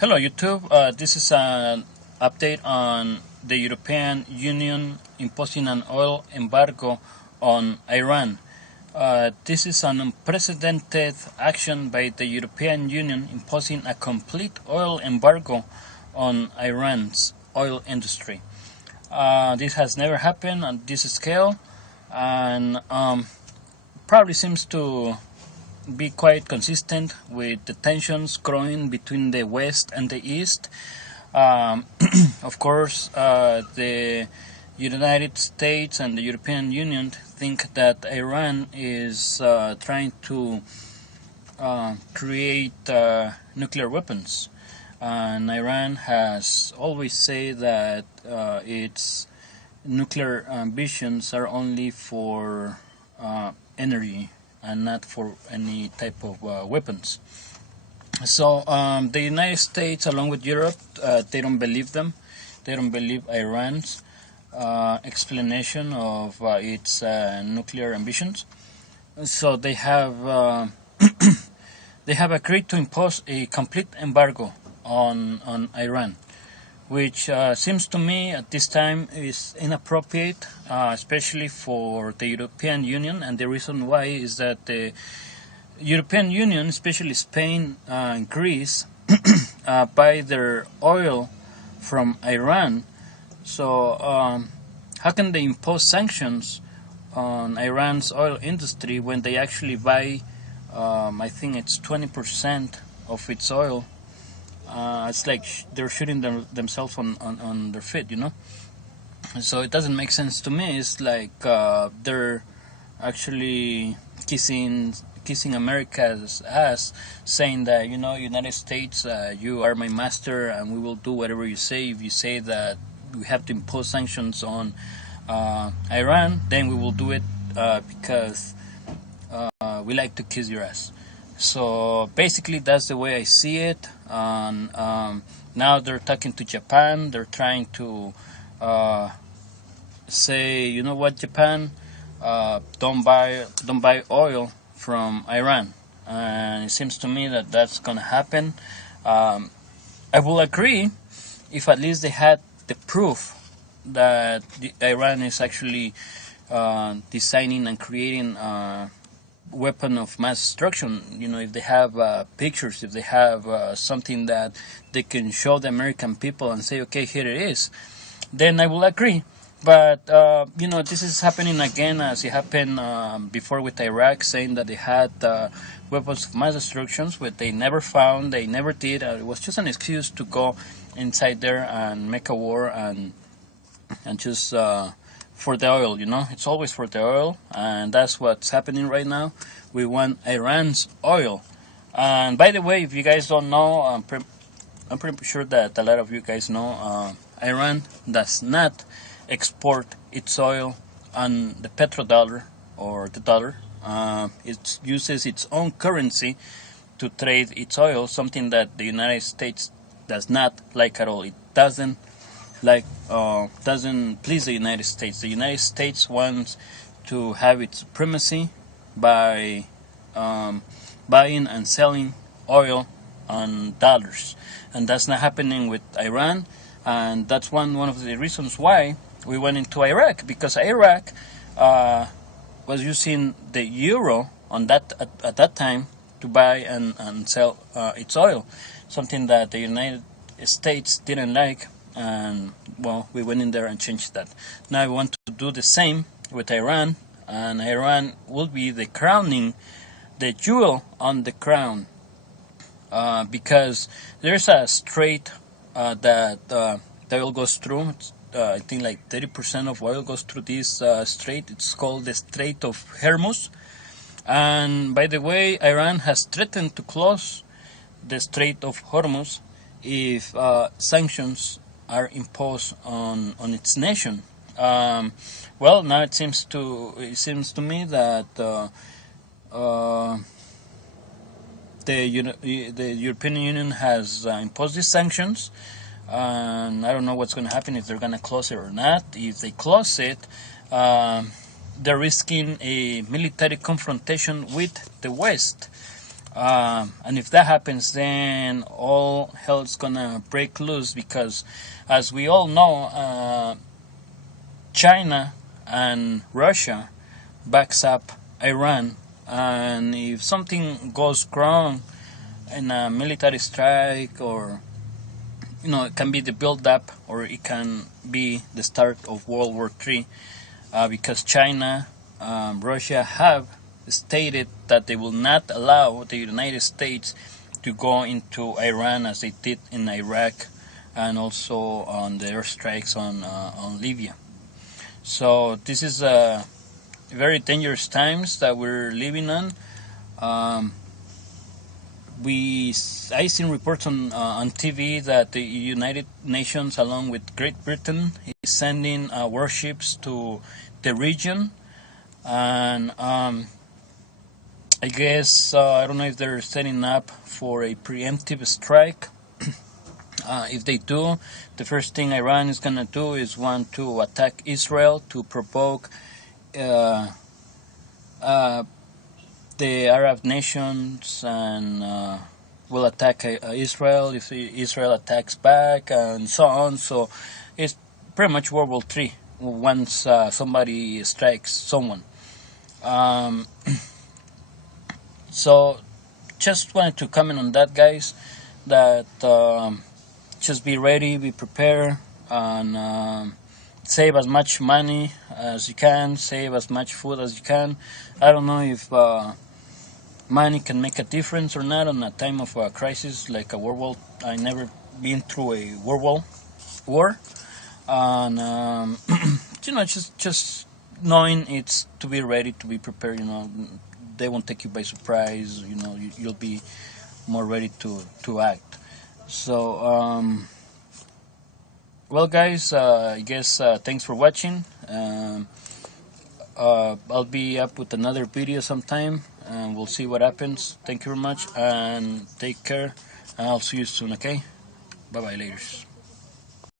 Hello YouTube, this is an update on the European Union imposing an oil embargo on Iran. This is an unprecedented action by the European Union imposing a complete oil embargo on Iran's oil industry. This has never happened on this scale, and probably seems to be quite consistent with the tensions growing between the West and the East. Um, of course, the United States and the European Union think that Iran is trying to create nuclear weapons. And Iran has always said that its nuclear ambitions are only for energy and not for any type of weapons. So the United States, along with Europe, they don't believe them. They don't believe Iran's explanation of its nuclear ambitions. So they have they have agreed to impose a complete embargo on Iran, which seems to me at this time is inappropriate, especially for the European Union. And the reason why is that the European Union, especially Spain and Greece, buy their oil from Iran. So how can they impose sanctions on Iran's oil industry when they actually buy, I think it's 20% of its oil? It's like they're shooting themselves on their feet, you know. So it doesn't make sense to me. It's like they're actually kissing America's ass, saying that, you know, United States, you are my master, and we will do whatever you say. If you say that we have to impose sanctions on Iran, then we will do it because we like to kiss your ass. So basically, that's the way I see it. Now they're talking to Japan. They're trying to say, you know what, Japan, don't buy oil from Iran. And it seems to me that that's gonna happen. I will agree if at least they had the proof that Iran is actually designing and creating weapon of mass destruction. You know, if they have pictures, if they have something that they can show the American people and say, okay, here it is, then I will agree. But you know, this is happening again as it happened before with Iraq, saying that they had weapons of mass destruction, but they never found, they never did. It was just an excuse to go inside there and make a war and just for the oil, you know. It's always for the oil, and that's what's happening right now. We want Iran's oil. And by the way, if you guys don't know, I'm pretty sure that a lot of you guys know, Iran does not export its oil on the petrodollar or the dollar. It uses its own currency to trade its oil, something that the United States does not like at all. It doesn't please the United States. The United States wants to have its supremacy by buying and selling oil on dollars, and that's not happening with Iran. And that's one of the reasons why we went into Iraq, because Iraq was using the euro on that at that time to buy and sell its oil, something that the United States didn't like. And well, we went in there and changed that. Now we want to do the same with Iran, and Iran will be the jewel on the crown, because there's a strait that the oil goes through. I think like 30% of oil goes through this strait. It's called the Strait of Hormuz. And by the way, Iran has threatened to close the Strait of Hormuz if sanctions are imposed on its nation. Well, now it seems to me that the European Union has imposed these sanctions, and I don't know what's going to happen, if they're going to close it or not. If they close it, they're risking a military confrontation with the West. And if that happens, then all hell's gonna break loose because, as we all know, China and Russia backs up Iran, and if something goes wrong in a military strike, or it can be the build-up, or it can be the start of World War III, because China, Russia have stated that they will not allow the United States to go into Iran as they did in Iraq, and also on the airstrikes on Libya. So this is very dangerous times that we're living on. Um, I seen reports on TV that the United Nations, along with Great Britain, is sending warships to the region, and I guess I don't know if they're setting up for a preemptive strike. If they do, the first thing Iran is gonna do is want to attack Israel to provoke uh, uh, the Arab nations, and will attack Israel if Israel attacks back, and so on. So it's pretty much World War III once somebody strikes someone. Um, so just wanted to comment on that, guys. That just be ready, be prepared, and save as much money as you can, save as much food as you can. I don't know if money can make a difference or not on a time of a crisis like a world war. I never been through a world war, and just knowing it's to be ready, to be prepared. They won't take you by surprise. You'll be more ready to act. So, well, guys, I guess thanks for watching. I'll be up with another video sometime, and we'll see what happens. Thank you very much, and take care. I'll see you soon, okay? Bye bye, laters.